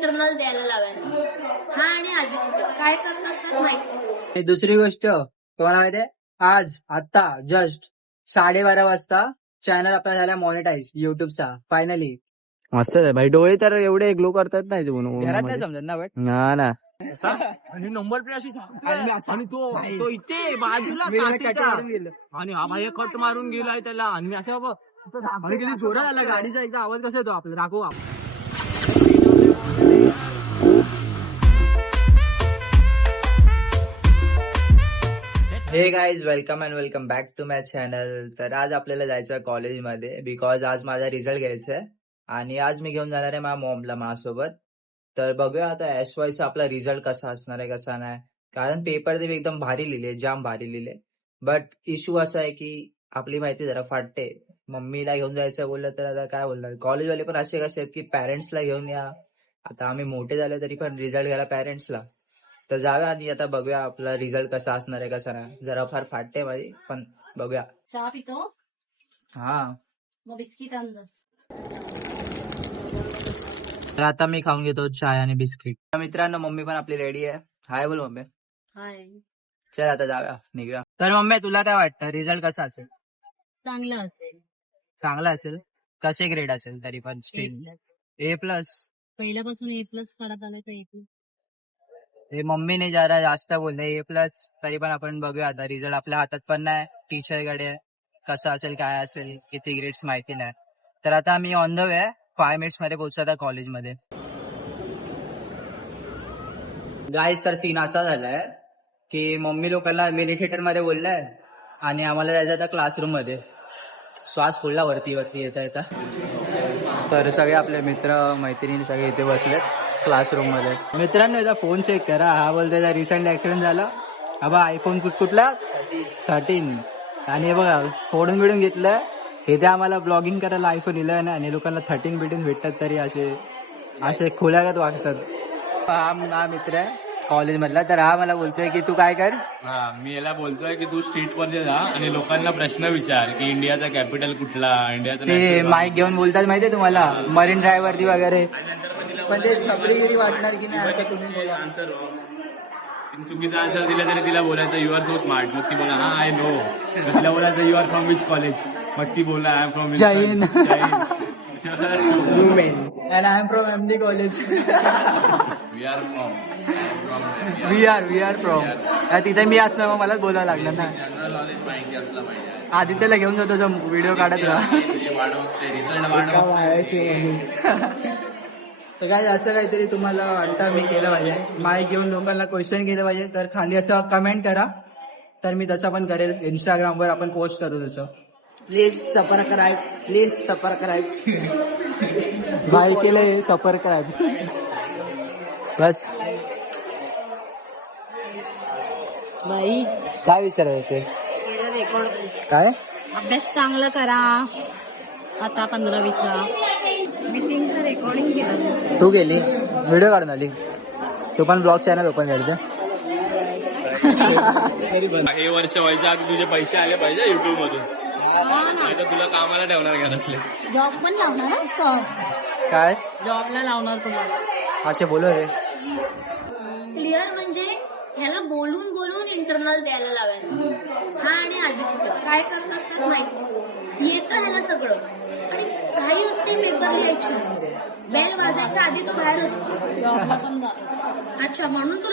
Internal द्यायला लावायला. हा आणि आदित्य काय करत असतात माहिती. दुसरी गोष्ट तुम्हाला माहितीये, आज आता जस्ट 12:30 वाजता चॅनल आपला झाला मॉनिटाईज युट्यूबचा फायनली. मस्त आहे भाई. डोळे तर एवढे ग्लो करतात नाही घरात नाही समजत ना बट ना आणि नंबर प्लेट अशी आणि तो इथे बाजूला काचेचा. आणि हा भाई कट मारून गेलाय त्याला. आणि असं बाबा आणि किती जोरात आला गाडीचा एकदा आवाज कसा येतो आपल्याला दाखवू. Hey guys, welcome and welcome back to my channel. तर आज आपल्याला जायचं आहे कॉलेजमध्ये बिकॉज आज माझा रिझल्ट घ्यायचा आहे आणि आज मी घेऊन जाणार आहे माझ्या मॉमला माझ्यासोबत. तर बघूया आता SYचा आपला रिझल्ट कसा असणार आहे कसा नाही. कारण पेपर ते एकदम भारी लिहिले, जाम भारी लिहिले. बट इश्यू असा आहे की आपली माहिती जरा फाटते. मम्मीला घेऊन जायचं बोललं तर आता काय बोलणार. कॉलेजवाले पण असे कसे आहेत की पॅरेंट्सला घेऊन या. आता आम्ही मोठे झाले तरी पण रिझल्ट घ्यायला पॅरेंट्सला. तर जाऊया आणि आता बघूया आपला रिझल्ट कसा असणार आहे कसा नाही. जरा फार फाटते माझी पण बघूया. चहा पितो हा मग बिस्किट आण. तर आता मी खाऊन घेतो चाय आणि बिस्किट. मित्रांनो मम्मी पण आपली रेडी आहे. हाय बोल मम्मी. हाय. चल आता जाऊया निघूया. तर मम्मी तुला काय वाटतं रिझल्ट कसा असेल. चांगलं असेल. चांगला असेल. कसे ग्रेड असेल तरी पण स्टील A+. पहिल्यापासून A+ काढत आलाय तर A+. ते मम्मीने जरा जास्त बोलले A+. तरी पण आपण बघूया आता रिझल्ट आपल्या हातात पण नाही. टीचरकडे कसं असेल काय असेल किती ग्रेड्स माहिती नाही. तर आता आम्ही ऑन द वे 5 मिनिट्स मध्ये पोहोचतो आता कॉलेजमध्ये. गाईज तर सीन असा झालाय की मम्मी लोकांना मिनी थिएटर मध्ये बोललाय आणि आम्हाला जायचं आता क्लासरूम मध्ये. श्वास फुलला वरती येता येता. तर सगळे आपले मित्र मैत्रिणी सगळे इथे बसलेत क्लासरूम मध्ये. मित्रांनो याचा फोन चेक करा. हा बोलतोय रिसेंट ऍक्सिडेंट झाला. हा बा आयफोन कुठला 13 आणि बघा फोडून बिडून घेतलं. हे ते आम्हाला ब्लॉगिंग करायला आयफोन 11 आणि लोकांना 13 बिटून भेटतात तरी असे खोल्यागत वागतात. हा मित्र आहे कॉलेज मधला. तर हा मला बोलतोय की तू काय कर. मी याला बोलतोय की तू स्ट्रीट मध्ये जा आणि लोकांना प्रश्न विचार की इंडियाचा कॅपिटल कुठला, इंडियाचा ते माईक घेऊन बोलतात माहितीये तुम्हाला मरीन ड्राईव्ह वरती वगैरे. पण ते छपरीगिरी वाटणार की नाही असं तुम्ही बोला. आन्सर चुकीचा आन्सर दिला तरी तिला बोलायचं यू आर सो स्मार्ट. मग ती बोला हा आय नो. तिला बोलायचं you are from which college. मग ती बोलला I am from Jain women and I am from MD college. We are from. तिथे मी असणार मग मलाच बोलावं लागलं ना. आदित्यला घेऊन जातो जो व्हिडिओ काढत राहा. तर काय असं काहीतरी तुम्हाला वाटतं मी केलं पाहिजे. माईक घेऊन लोकांना क्वेश्चन केलं पाहिजे. तर खाली असं कमेंट करा. तर मी तसं पण करेल. इंस्टाग्रामवर आपण पोस्ट करू तसं. प्लीज सबस्क्राईब भाई केलंय सबस्क्राईब बस. बाई काय विचारायचं काय. अभ्यास चांगला करा. आता 15वीचा मीटिंगचं रेकॉर्डिंग केलं. तू गेली व्हिडिओ काढून आली. तू पण ब्लॉग चॅनल ओपन करायचं. हे वर्ष व्हायच्या आधी तुझे पैसे आले पाहिजे युट्यूब मधून. तुला कामाला ठेवणार घरातले. जॉब पण लावणार सर. काय जॉबला लावणार तुम्हाला. असे बोलू रे. क्लिअर म्हणजे ह्याला बोलून बोलून इंटरनल द्यायला लावायला. हा आणि आदित्य काय करत असतात माहिती. येतं ह्याला सगळं आणि काही असते पेपर लिहायची. बेल वाजायच्या आधी तो बाहेर असतो. अच्छा म्हणून तू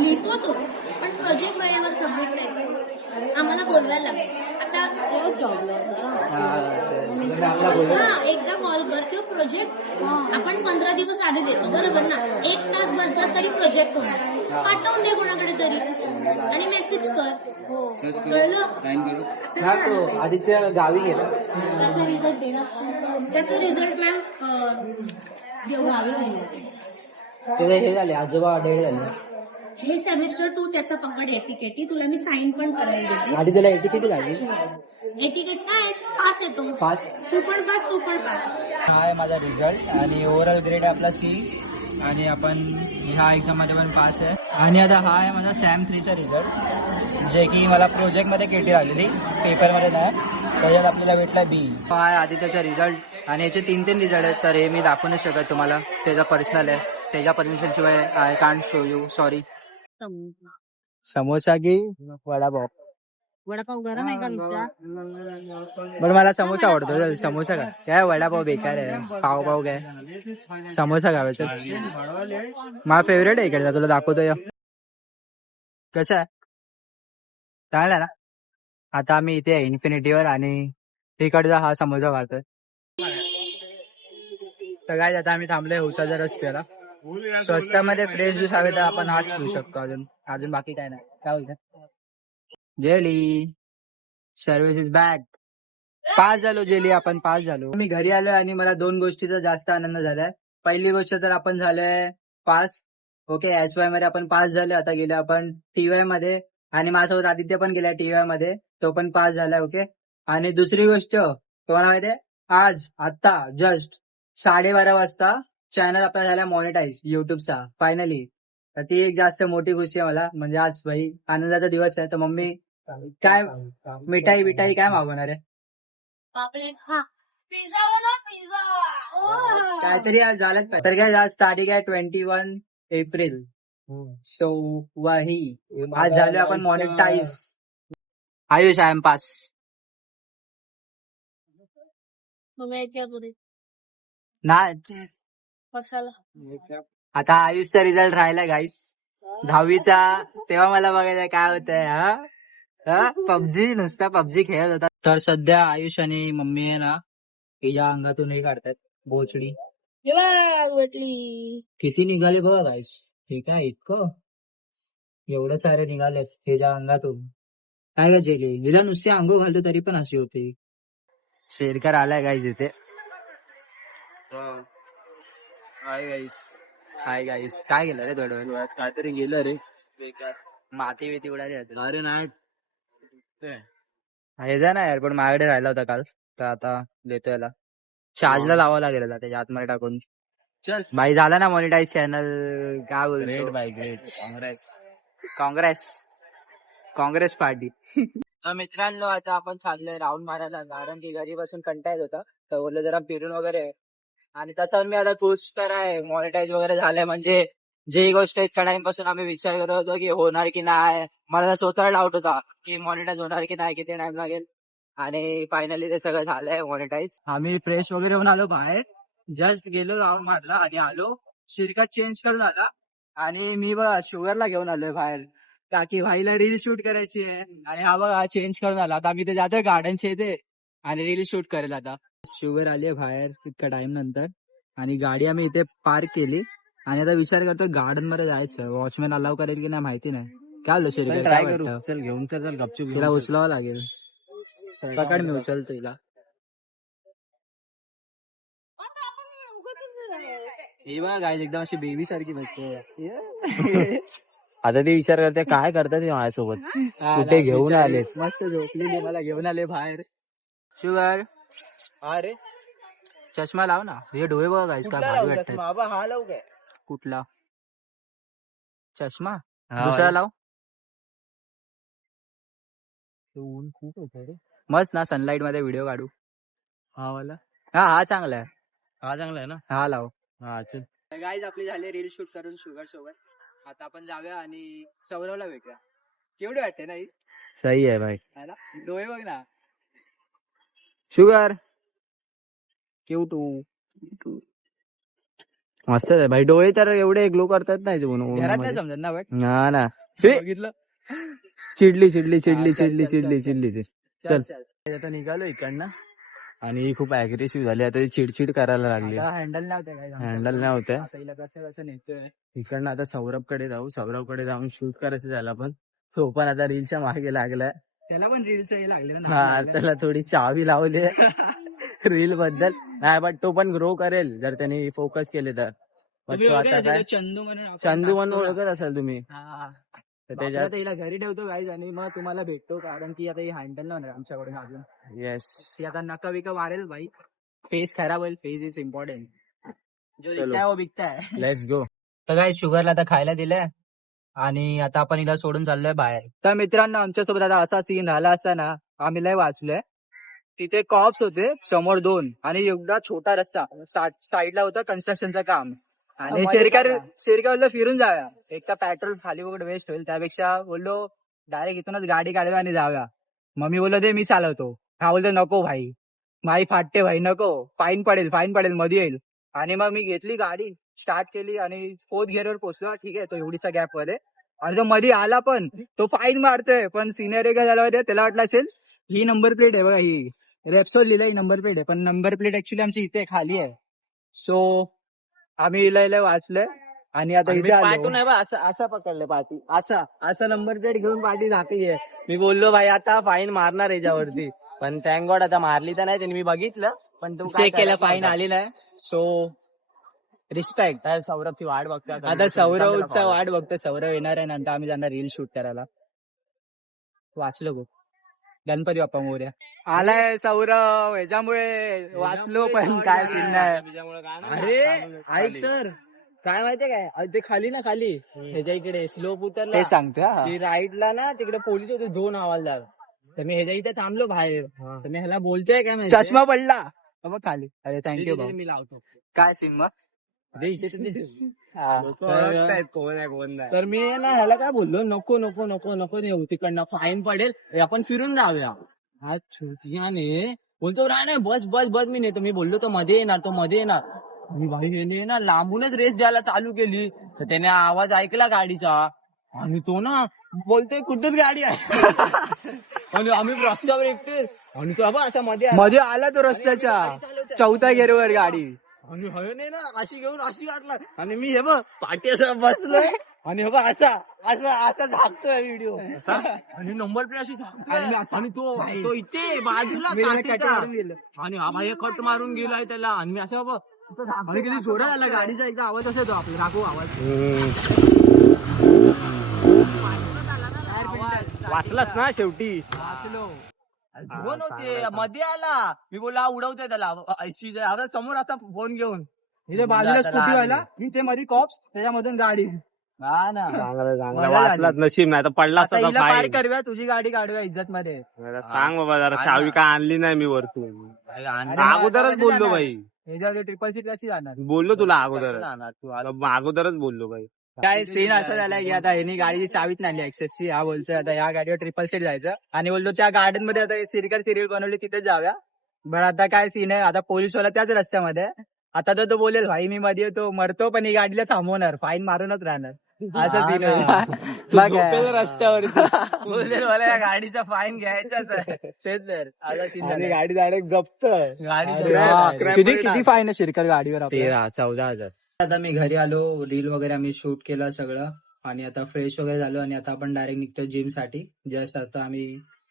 लिहितो तो पण प्रोजेक्ट वेळेवर सबमिट नाही. आम्हाला बोलवायला लागेल. आता जॉबला एकदा कॉल कर किंवा प्रोजेक्ट आपण 15 दिवस आधी देतो बरोबर ना. 1 तास बसला तरी प्रोजेक्ट होणार. पाठवून दे कोणाकडे तरी आणि मेसेज कर. कळलं. आदित्य गावी गेला. त्याचा रिझल्ट दे ना. त्याचा रिझल्ट मॅम गावी गेले. ते हे झाले आजोबा डेड झाले. हे सेमिस्टर तू त्याचा पकड एटिकेटी. तुला मी साईन पण करायला देते. आधी त्याला एटिकेटी झाली. एटिकेट काय पास येतो. पास. तू पण पास. हा आहे माझा रिझल्ट आणि ओव्हरऑल ग्रेड आहे आपला C. आणि आपण ह्या एक्झाम मध्ये पण पास आहे. आणि आता हा आहे माझा SAM 3चा रिझल्ट जे की मला प्रोजेक्ट मध्ये KT आलेली पेपर मध्ये नाही. त्याच्यात आपल्याला भेटला बी. हा आदित्यचा रिझल्ट आणि याचे 3 रिझल्ट आहेत, तर हे मी दाखवू नाही शकत तुम्हाला. त्याचा पर्सनल आहे, त्याच्या परमिशन शिवाय I can't show you, sorry. Samosa की वडापाव? वडापाव गरम आहे का नुसता? बरं मला समोसा आवडतो. चल समोसा का काय, वडापाव बेकार आहे, पाव काय, समोसा खावायचा. माझा फेवरेट आहे इकडचा, तुला दाखवतो या. कसं आहे, चांगला ना. आता आम्ही इथे आहे इन्फिनिटीवर आणि तिकडचा हा समोसा खातोय. तर काय आता आम्ही थांबलोय उसाचा रस प्यायला. स्वस्तामध्ये फ्रेश ज्यूस हवे तर आपण हाच पिऊ शकतो. अजून बाकी काय नाही. काय बोलतो jelly service is back. Pass झालो जेली, आपण पास झालो. मी घरी आलोय आणि मला 2 गोष्टीचा जास्त आनंद झालाय. पहिली गोष्ट तर आपण झालोय पास. ओके, SY मध्ये आपण पास झालो. आता गेलो आपण TY मध्ये आणि माझ्यासोबत आदित्य पण गेला TY मध्ये, तो पण पास झालाय. ओके, आणि दुसरी गोष्ट तुम्हाला माहितीये, आज आता जस्ट 12:30 वाजता चॅनल आपला झाला मॉनिटाईज युट्यूबचा फायनली. तर ती एक जास्त मोठी खुशी आहे मला. म्हणजे आज भाई आनंदाचा दिवस आहे. तर मम्मी काय मिठाई काय मागवणार आहे? पापलेट हा. पिझ्झा बनव पिझ्झा. काहीतरी आज झालंच पाहिजे. तर काय आज तारीख आहे 21 एप्रिल. सो वही आज झालो आपण monetize. Ayush I am pass. नाच कशाला? आता आयुषचा रिझल्ट राहिला गाईस 10वीचा. तेव्हा मला बघायला काय होतंय. हा पबजी, नुसता पबजी खेळत होता. तर सध्या आयुष आणि मम्मी आहे ना तिच्या अंगातून हे काढतात बोचडी. किती निघाले बघा गाईस. ठीक आहे, इतकं एवढं सारे निघाले तिच्या अंगातून. काय का जेली हिला नुसते अंगो घालतो तरी पण अशी होती. शेरकर आलाय गाईस इथे. Hi guys. Hi guys. काय गेलं रे थोडं काहीतरी गेलं रे बेकार. माती बिती उडाली. अरे नाही हे जा ना यार, पण माझ्याकडे राहिला होता काल, तर आता देतो याला. चार्जला लावावं लागेल याला त्याच्या आतमध्ये टाकून. चल भाई झाला ना मॉनिटाईज चॅनल. काय बोलतो? Great bye great. Congress Congress party. तर मित्रांनो आता आपण चाललोय राऊंड मारायला, कारण की घरी बसून कंटाळत होता. तर बोललो जरा फिरून वगैरे. आणि तसं मी आता खुश तर आहे, मॉनिटाईज वगैरे झालंय. म्हणजे जी गोष्ट इतक्या टाइम पासून आम्ही विचार करत होतो की होणार की नाही, मला स्वतः डाऊट होता की मॉनिटाईज होणार की नाही, किती टाइम लागेल. आणि फायनली ते सगळं झालंय मॉनिटाईज. आम्ही फ्रेश वगैरे होऊन आलो बाहेर. जस्ट गेलो राऊंड मारला आणि आलो. शिरका चेंज करून आला आणि मी बघा शुगरला घेऊन आलोय बाहेर, काकी भाईला रील शूट करायची आहे. आणि हा बघा चेंज करून आला. आता आम्ही ते जातोय गार्डनच्या इथे आणि रील शूट करेल. आता शुगर आली बाहेर इतका टाइम नंतर आणि गाडी आम्ही इथे पार्क केली आणि आता विचार करतो गार्डन मध्ये जायचं. वॉचमॅन अलाव करेल की नाही माहिती नाही. काय आलं शरीर काय वाटतं? चल घेऊन चल गपचूप. तिला उचलावं लागेल. पकड मी उचलतो तिला. हे बघा गाईज एकदम अशी बेबी सारखी बसते. आता ते विचार करते काय करतात ते माझ्यासोबत. कुठे घेऊन आले. मस्त झोपलेली, मला घेऊन आले बाहेर. शुगर अरे चष्मा लाव ना. हे डोळे बघा गाईज काय भारी वाटतात. हा लावू काय? कुठला चष्मा? दुसरा लाव. ऊन खूप होतं रे. मस्त ना सनलाइट मध्ये व्हिडिओ काढू. हा वाला. हा चांगला आहे. हा चांगला आहे ना. हा लाव. हा चल. गाईज आपली झाली रील शूट करून शुगर सोबत. आता आपण जाऊया आणि सौरवला भेटूया. केवढी वाटते नाही? सही आहे भाई. डोळे बघ ना. Sugar cute. मस्त आहे भाई. डोळे तर एवढे ग्लो करतात नाही घरात नाही समजत ना बट. ना ना बघितलं. चिडली चिडली चिडली चिडली चिडली चिडली ते. चल आता निघालो इकडनं आणि खूप अग्रेसिव्ह झाली. आता ती चिडचिड करायला लागली. हँडल नाही होते काय. हँडल नाही होते. कसं कसं नेतोय. इकडनं आता सौरभकडे जाऊ. सौरभकडे जाऊन शूट करायचं झालं पण तो पण आता रीलच्या मागे लागलाय. त्याला पण रील्स हे लागले ना. हा त्याला थोडी चावी लावली रील बद्दल. नाही बट तो पण ग्रो करेल जर त्याने फोकस केले तर. पण तो आता काय चंदू म्हणून ओळखत असाल तुम्ही. तर त्याच्यात तिला घरी ठेवतो गाईज आणि मग तुम्हाला भेटतो, कारण की आता ही हँडल नाही होणार आमच्याकडून अजून. येस ती आता नका बिका मारेल भाई. फेस खराब होईल. Face is important. जो चलो. दिखता है वो बिकता है. Let's go. तर काय शुगरला आता खायला दिलंय आणि आता आपण हिला सोडून चाललोय बाहेर. तर मित्रांनो आमच्यासोबत आता असा सीन झाला असता ना, आम्ही लय वाचलोय. तिथे कॉप्स होते समोर 2 आणि एवढा छोटा रस्ता साईडला होता कन्स्ट्रक्शनचं काम आणि शेरकर फिरून जाऊया एक तर पेट्रोल खाली वगैरे वेस्ट होईल त्यापेक्षा बोललो डायरेक्ट इथूनच गाडी काढूया आणि जाऊया. मग मी बोललो दे मी चालवतो. हा बोलतो नको भाई माई फाटते भाई नको फाईन पडेल मध्ये येईल. आणि मग मी घेतली गाडी स्टार्ट केली आणि 4th गिअरवर पोहोचलो. ठीक आहे तो एवढीसा गॅप मध्ये आणि तो मध्ये आला पण तो फाईन मारतोय पण सिनियर काय झाला होते त्याला वाटलं असेल ही नंबर प्लेट आहे बघा ही रेप्सोल लिहिलंय नंबर प्लेट आहे पण नंबर प्लेट ऍक्च्युली आमची इथे खाली आहे. सो आम्ही इला वाचलंय आणि आता इथे आलो. नाही बा असं पकडलं पाठी असा नंबर प्लेट घेऊन पाठी जाते. मी बोललो भाई आता फाईन मारणार याच्यावरती पण थँक गॉड आता मारली तर नाही त्यांनी मी बघितलं पण तू चेक केलं फाईन आली नाही. So respect. सौरभची वाट बघतोय आता सौरभचा वाट बघतोय सौरभ येणार आहे नंतर आम्ही जाणार रील शूट करायला. वाचलो गो गणपती बाप्पा मोरया आलाय सौरभ ह्याच्यामुळे वाचलो पण काय सीन नाही. अरे ऐक तर काय माहितीये काय ते खाली ह्याच्या इकडे स्लोप उतरला ते सांगतो राईटला ना तिकडे पोलीस होते 2 हवालदार तर मी ह्याच्या इथे थांबलो बाहेर तर मी ह्याला बोलतोय काय माहिती चष्मा पडला मग खाली. अरे थँक्यू मी लावतो काय सीन मग तर मी ना ह्याला काय बोललो नको नको नको नको नेऊ तिकडनं फाईन पडेल आपण फिरून जाऊया. हा छोटीयाने बोलतो नाही बस बस बस मी नेतो. मी बोललो तो मध्ये येणार मी भाई हे ना लांबूनच रेस द्यायला चालू केली तर त्याने आवाज ऐकला गाडीचा आणि तो ना बोलतोय कुठेच गाडी आहे आणि आम्ही रस्त्यावर एकटे आणि तो असा मध्ये आला तो रस्त्याच्या 4थ्या गिअरवर गाडी आणि हवे ना अशी घेऊन अशी वाटला आणि मी हे बघ पाठी असं बसलोय आणि हे बघ असा झाकतोय व्हिडिओ आणि नंबर प्लेट अशी झाकतोय आणि तो इथे बाजूला काचेच्या आणि हा भाई कट मारून गेलाय त्याला आणि मी असं बाबा आणि किती जोरात आला गाडीचा एकदा आवाज असेल आपला राघव आवाज वाचलाच ना शेवटी. वाचलो फोन होते मध्ये आला मी बोला उडवतोय त्याला समोर आता फोन घेऊन इथे बाजूला स्कूटी व्हायला इथे मध्ये कॉप्स त्याच्यामधून गाडी वाचलाच नशीब नाही तर पडला पार करूया तुझी गाडी काढूया इज्जत मध्ये. सांग बाबा जरा चावी काय आणली नाही मी वरतून अगोदरच बोललो भाई ट्रिपल सीट कशी जाणार बोललो तुला अगोदरच बोललो भाई. काय सीन असं झालाय की आता यांनी गाडीची चावीच नाही ऍक्सेसची. हा बोलतोय आता या गाडीवर ट्रिपल सीट जायचं आणि बोलतो त्या गार्डन मध्ये आता सिरियल बनवली तिथेच जाऊया. बट आता काय सीन आहे आता पोलीसवाला त्याच रस्त्यामध्ये आता तर तो बोलेल भाई मी मध्ये येतो मरतो पण ही गाडीला थांबवणार फाईन मारूनच राहणार असं सीन आहे रस्त्यावर बोलेल मला या गाडीचा फाईन घ्यायचाच आहे तेच तर असा सीन गाडी डायरेक्ट जप्त किती फाईन आहे शिरकर गाडीवर 13-14,000. आता मी घरी आलो रील वगैरे आम्ही शूट केलं सगळं आणि आता फ्रेश वगैरे झालो आणि आता आपण डायरेक्ट निघतो जिम साठी. जस्ट आता आम्ही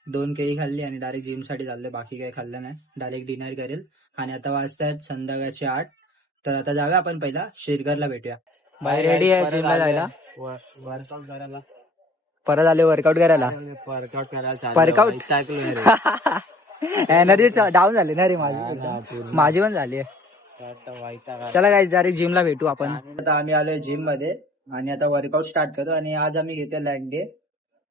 2 केळी खाल्ली आणि डायरेक्ट जिम साठी चाललोय बाकी काही खाल्लं नाही डायरेक्ट डिनर करेल. आणि आता वाजतायत संध्याकाळचे 8 तर आता जाऊया आपण पहिला शिरगरला भेटूया. बाहेर रेडी आहे जिमला जायला वर्कआउट करायला परत आले वर्कआउट करायला एनर्जी डाऊन झाली ना रे माझी पण झाली आहे. चला काय डायरेक्ट जिमला भेटू आपण. आता आम्ही आलोय जिम मध्ये आणि आता वर्कआउट स्टार्ट करतो आणि आज आम्ही घेतो लॅग डे.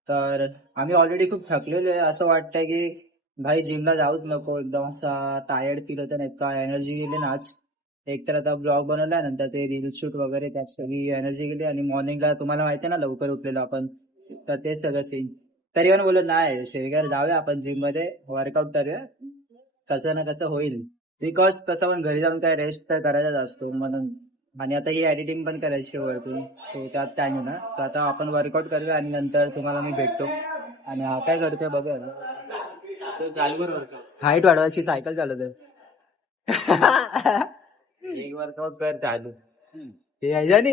तर आम्ही ऑलरेडी खूप थकलेलो आहे असं वाटतंय की भाई जिमला जाऊच नको एकदम असा टायर्ड फील होतं नाही का एनर्जी गेली ना आज. एक तर आता ब्लॉग बनवला नंतर ते रील शूट वगैरे त्यात सगळी एनर्जी गेली आणि मॉर्निंगला तुम्हाला माहिती आहे ना लवकर उठलेलो आपण तर ते सगळं सीन. तरी पण बोललो नाही शेरगर जाऊया आपण जिम मध्ये वर्कआउट करूया कसं ना कसं होईल बिकॉज कसं पण घरी जाऊन काय रेस्ट तर करायचाच असतो म्हणून. आणि आता ही एडिटिंग पण करायची वरतून सो त्यात टाइम आहे ना तर आता आपण वर्कआउट करूया आणि नंतर तुम्हाला मी भेटतो. आणि हा काय करतोय बघा हाईट वाढवायची सायकल चालवतोय एक वर्कआउट कर चालू हे याच्यानी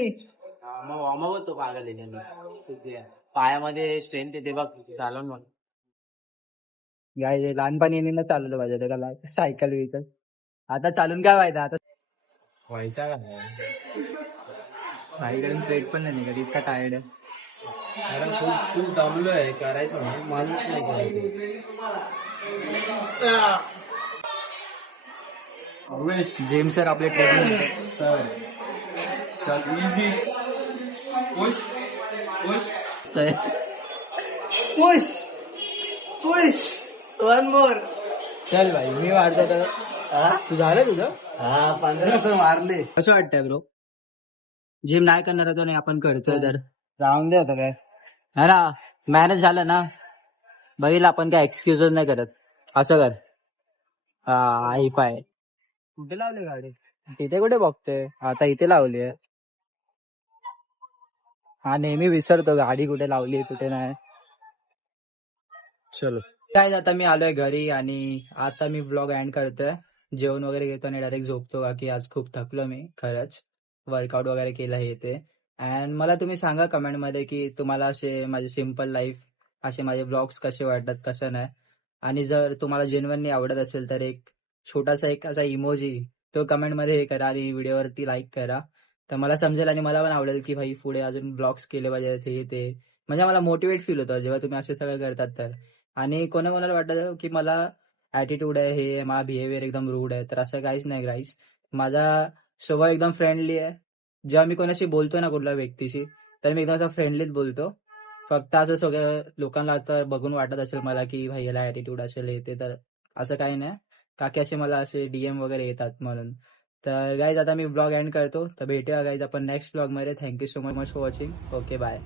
मग वॉर्म अप होतो पागल पायामध्ये स्ट्रेंथ येते बघ चालवून मग गाय लहानपणी चालवलं पाहिजे त्याला सायकल विकल. आता चालून काय व्हायचं आता व्हायचा का माझ्याकडे पेट पण नाही निघत इतका टायर्ड आहे. खूप दमलोय करायचं माणूस नाही जिम सर आपले training sir easy push push push push one more चल भाई मी वाढतो तर तू झालं तुझं 15 मारले. कसं वाटतंय ब्रो जिम नाही करणार होतो नाही आपण करतोय तर राहून दे होतं काय है ना मॅनेज झालं ना बघील आपण काय एक्सक्यूजच नाही करत असं कर आई पाय कुठे लावली गाडी तिथे कुठे बघतोय आता इथे लावली आहे हा नेहमी विसरतो गाडी कुठे लावली कुठे नाही चलो काय आता मी आलोय घरी आणि आता मी ब्लॉग एंड करतोय जेवण वगैरे घेतो आणि डायरेक्ट झोपतो का की आज खूप थकलो मी खरंच वर्कआउट वगैरे केलं हे ते अँड मला तुम्ही सांगा कमेंट मध्ये की तुम्हाला असे माझे सिम्पल लाईफ असे माझे ब्लॉग्स कसे वाटतात कसं नाही आणि जर तुम्हाला जेन्युइनली आवडत असेल तर एक छोटासा एक असा इमोजी तो कमेंट मध्ये हे करा आणि व्हिडिओवरती लाईक करा तर मला समजेल आणि मला पण आवडेल की भाई पुढे अजून ब्लॉग्स केले पाहिजे हे ते म्हणजे मला मोटिवेट फील होतं जेव्हा तुम्ही असे सगळं करतात तर आणि कोणाकोणाला वाटतं की मला ऍटिट्यूड आहे हे माझा बिहेवियर एकदम रूड आहे तर असं काहीच नाही गाईस माझा स्वभाव एकदम फ्रेंडली आहे जेव्हा मी कोणाशी बोलतो ना कुठल्या व्यक्तीशी तर मी एकदम असं फ्रेंडलीच बोलतो फक्त असं सगळं लोकांना आता बघून वाटत असेल मला की भाई याला ऍटिट्यूड असेल येते तर असं काही नाही काकी असे मला असे डीएम वगैरे येतात म्हणून तर गाईज आता मी ब्लॉग एंड करतो तर भेटूया गाईज आपण नेक्स्ट ब्लॉग मध्ये thank you so much for watching okay bye